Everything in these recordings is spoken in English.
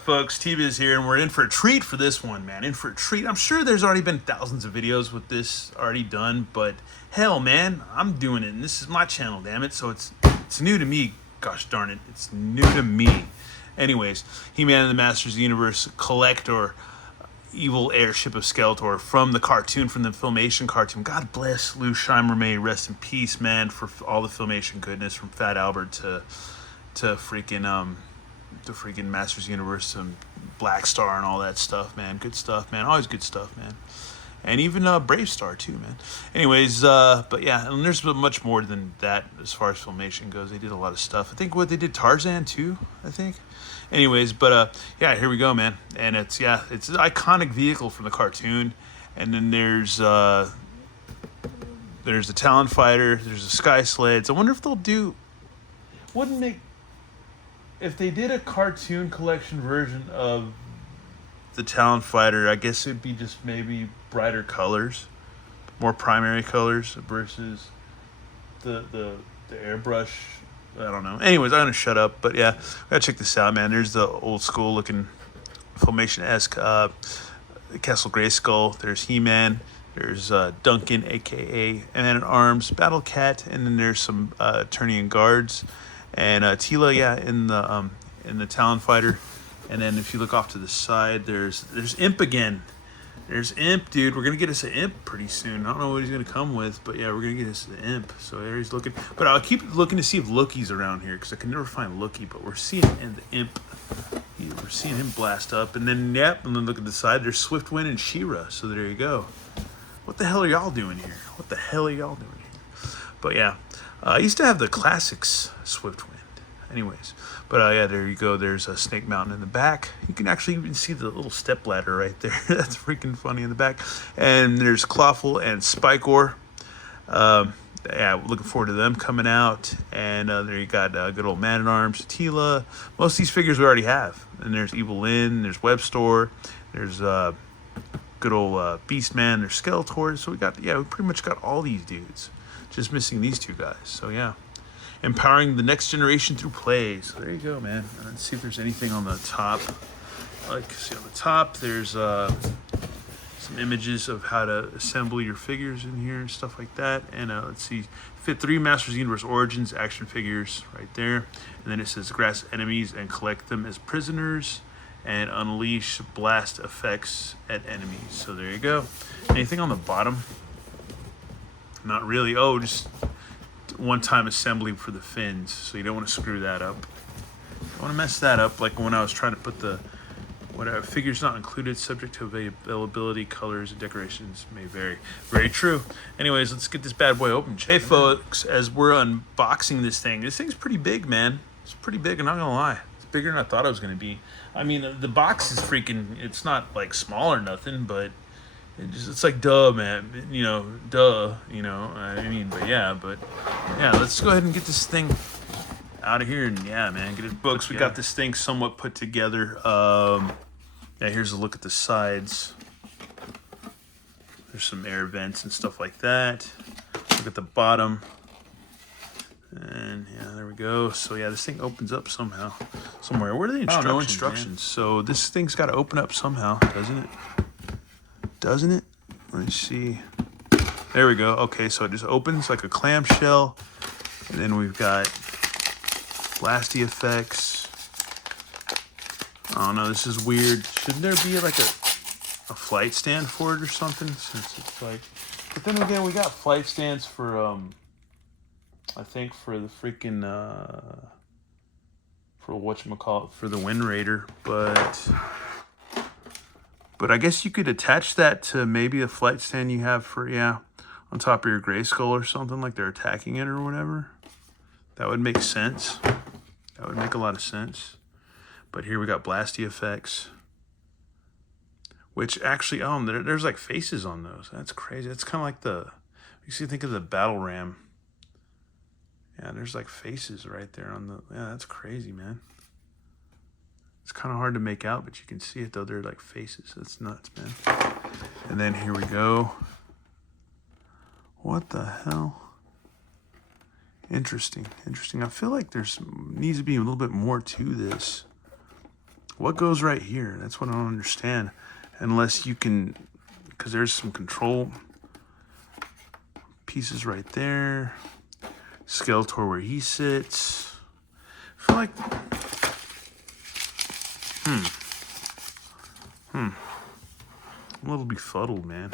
folks? T-Biz here, and we're in for a treat for this one, man. In for a treat. I'm sure there's already been thousands of videos with this already done, but hell, man, I'm doing it, and this is my channel, damn it. So it's new to me. Gosh darn it, it's new to me. Anyways, He-Man and the Masters of the Universe Collector, Evil Airship of Skeletor from the cartoon, from the Filmation cartoon. God bless Lou Scheimer, may he rest in peace, man, for all the Filmation goodness, from Fat Albert to freaking the freaking Masters Universe and Black Star and all that stuff, man. Good stuff, man. Always good stuff, man. And even Brave Star too, man. Anyways, but yeah, and there's much more than that as far as Filmation goes. They did a lot of stuff. I think they did Tarzan too, I think. Anyways, but yeah, here we go, man. And it's an iconic vehicle from the cartoon. And then there's the Talon Fighter, there's the Sky Sleds. I wonder if they'll do, wouldn't make, if they did a cartoon collection version of the Talon Fighter, I guess it'd be just maybe brighter colors, more primary colors versus the airbrush. I don't know. Anyways, I'm gonna shut up. But yeah, gotta check this out, man. There's the old school looking Filmation-esque Castle Grayskull. There's He-Man. There's Duncan, aka Man-at-Arms, Battle Cat, and then there's some Eternian guards. And Tila, yeah, in the Talon Fighter. And then if you look off to the side, there's Imp again. There's Imp, dude. We're gonna get us an Imp pretty soon. I don't know what he's gonna come with, but yeah, we're gonna get us the Imp. So there he's looking. But I'll keep looking to see if Loki's around here, because I can never find Loki. But we're seeing the Imp. We're seeing him blast up, and then and then look at the side. There's Swiftwind and She-Ra. So there you go. What the hell are y'all doing here? What the hell are y'all doing here? But yeah, I used to have the classics Swiftwind. Anyways, but yeah, there you go. There's a Snake Mountain in the back. You can actually even see the little step ladder right there. That's freaking funny in the back. And there's Clawful and Spikor. Yeah, looking forward to them coming out. And there you got good old Man-at-Arms, Tila. Most of these figures we already have. And there's Evil Lyn, there's Webstor, there's good old Beastman, there's Skeletor. So we pretty much got all these dudes. Just missing these two guys. So yeah. Empowering the next generation through play. So there you go, man. Let's see if there's anything on the top. Like, see on the top, there's some images of how to assemble your figures in here and stuff like that. And let's see, fit 3 Masters of the Universe Origins action figures right there. And then it says grasp enemies and collect them as prisoners and unleash blast effects at enemies. So there you go. Anything on the bottom? Not really. Oh, just one-time assembly for the fins, so you don't want to screw that up. Don't want to mess that up, like when I was trying to put the whatever figures not included, subject to availability, colors, and decorations may vary. Very true. Anyways, let's get this bad boy open. Hey folks, as we're unboxing this thing's pretty big, man. It's pretty big, I'm not gonna lie. It's bigger than I thought it was gonna be. I mean, the box is freaking, it's not like small or nothing, but it's like duh, man, duh, I mean, but yeah, let's go ahead and get this thing out of here, and yeah, man, get it. Folks, we got this thing somewhat put together. Yeah, here's a look at the sides. There's some air vents and stuff like that. Look at the bottom, and yeah, there we go. So yeah, this thing opens up somehow, somewhere. Where are the instructions? Oh, no instructions. Man. So this thing's got to open up somehow, doesn't it? Doesn't it? Let's see. There we go. Okay, so it just opens like a clamshell. And then we've got blasty effects. Oh no, this is weird. Shouldn't there be like a flight stand for it or something? Since it's like, but then again, we got flight stands for I think for the freaking for whatchamacallit, for the Wind Raider, But I guess you could attach that to maybe a flight stand you have for, on top of your Grayskull or something, like they're attacking it or whatever. That would make sense. That would make a lot of sense. But here we got blasty effects. Which actually, there's like faces on those. That's crazy. That's kind of like you think of the Battle Ram. Yeah, there's like faces right there on that's crazy, man. It's kind of hard to make out, but you can see it though. They're like faces. That's nuts, man. And then here we go. What the hell? Interesting. I feel like needs to be a little bit more to this. What goes right here? That's what I don't understand. Unless you can, because there's some control pieces right there. Skeletor where he sits. I feel like, I'm a little befuddled, man.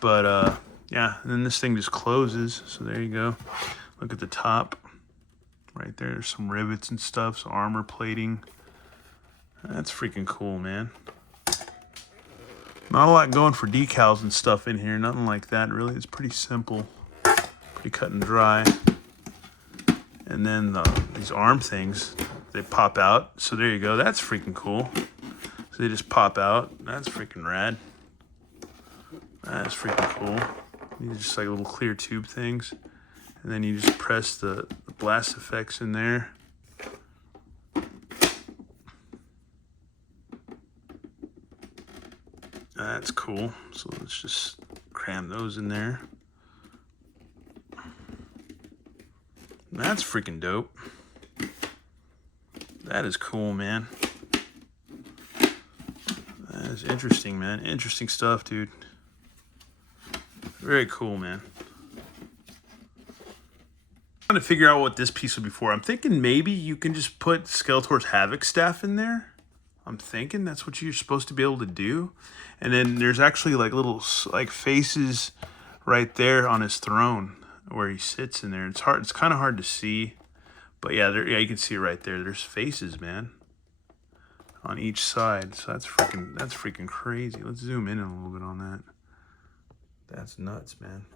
But yeah, and then this thing just closes. So there you go. Look at the top. Right there, there's some rivets and stuff, so armor plating. That's freaking cool, man. Not a lot going for decals and stuff in here, nothing like that, really. It's pretty simple, pretty cut and dry. And then these arm things, they pop out. So there you go, that's freaking cool. So they just pop out, that's freaking rad. That's freaking cool. These are just like little clear tube things. And then you just press the blast effects in there. That's cool. So let's just cram those in there. That's freaking dope. That is cool, man. That is interesting, man. Interesting stuff, dude. Very cool, man. Trying to figure out what this piece would be for. I'm thinking maybe you can just put Skeletor's Havoc staff in there. I'm thinking that's what you're supposed to be able to do. And then there's actually like little like faces right there on his throne where he sits in there. It's hard. It's kind of hard to see, but yeah, yeah, you can see it right there. There's faces, man, on each side. So that's freaking crazy. Let's zoom in a little bit on that. That's nuts, man.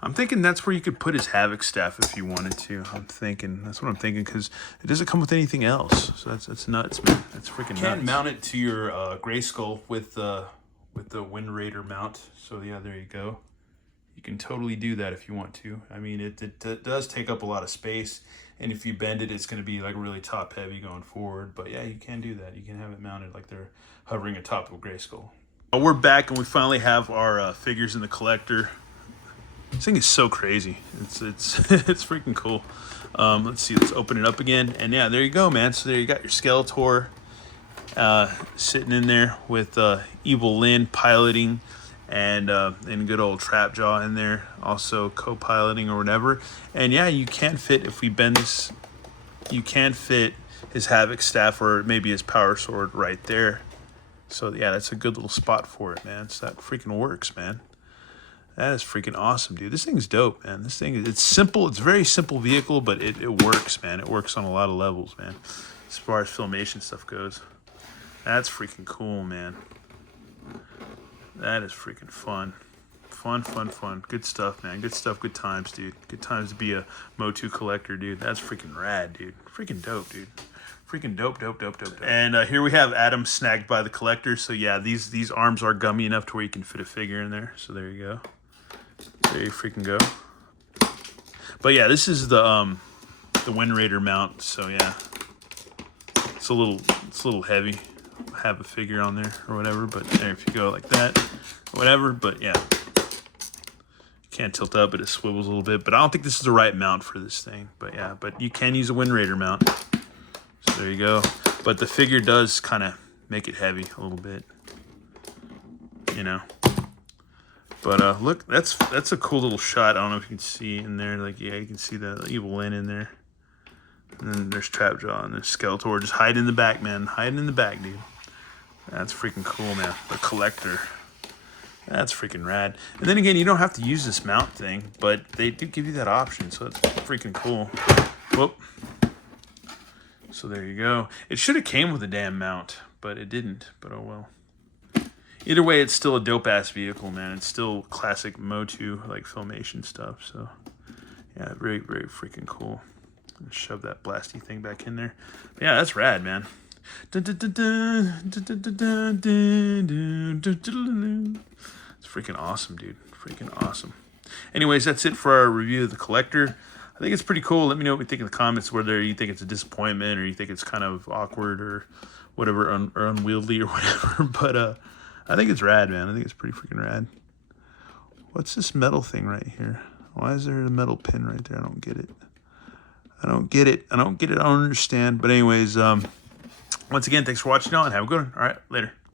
I'm thinking that's where you could put his Havoc staff if you wanted to. That's what I'm thinking, because it doesn't come with anything else. So that's nuts, man. That's freaking nuts. You can mount it to your Grayskull with the Wind Raider mount. So yeah, there you go. You can totally do that if you want to. I mean, it does take up a lot of space, and if you bend it, it's going to be like really top heavy going forward. But yeah, you can do that. You can have it mounted like they're hovering atop of a Grayskull. We're back, and we finally have our figures in the collector. This thing is so crazy. It's it's freaking cool. Let's see. Let's open it up again. And yeah, there you go, man. So there you got your Skeletor sitting in there with Evil Lyn piloting, and good old Trapjaw in there also co-piloting or whatever. And yeah, you can fit, if we bend this, you can fit his Havoc staff or maybe his Power Sword right there. So yeah, that's a good little spot for it, man. So that freaking works, man. That is freaking awesome, dude. This thing's dope, man. This thing, it's simple. It's a very simple vehicle, but it works, man. It works on a lot of levels, man. As far as Filmation stuff goes. That's freaking cool, man. That is freaking fun. Fun. Good stuff, man. Good stuff, good times, dude. Good times to be a Motu collector, dude. That's freaking rad, dude. Freaking dope, dude. Freaking dope. And here we have Adam snagged by the collector. So yeah, these arms are gummy enough to where you can fit a figure in there. So there you go. There you freaking go. But yeah, this is the Wind Raider mount. So yeah, it's a little heavy. Have a figure on there or whatever. But there, if you go like that, whatever. But yeah, you can't tilt up, but it swivels a little bit. But I don't think this is the right mount for this thing. But yeah, but you can use a Wind Raider mount. So there you go. But the figure does kind of make it heavy a little bit, you know. But look, that's a cool little shot. I don't know if you can see in there. Like, yeah, you can see the Evil Lyn in there. And then there's Trapjaw and there's Skeletor just hiding in the back, man. Hiding in the back, dude. That's freaking cool, man. The collector. That's freaking rad. And then again, you don't have to use this mount thing, but they do give you that option, so that's freaking cool. Whoop. So there you go. It should have came with a damn mount, but it didn't. But oh well. Either way, it's still a dope-ass vehicle, man. It's still classic Motu, like, Filmation stuff. So, yeah, very, very freaking cool. Shove that blasty thing back in there. But yeah, that's rad, man. It's freaking awesome, dude. Freaking awesome. Anyways, that's it for our review of the collector. I think it's pretty cool. Let me know what you think in the comments, whether you think it's a disappointment or you think it's kind of awkward or whatever, or unwieldy or whatever. But I think it's rad, man. I think it's pretty freaking rad. What's this metal thing right here? Why is there a metal pin right there? I don't get it. I don't understand. But anyways, Once again, thanks for watching, y'all, and have a good one. All right, later.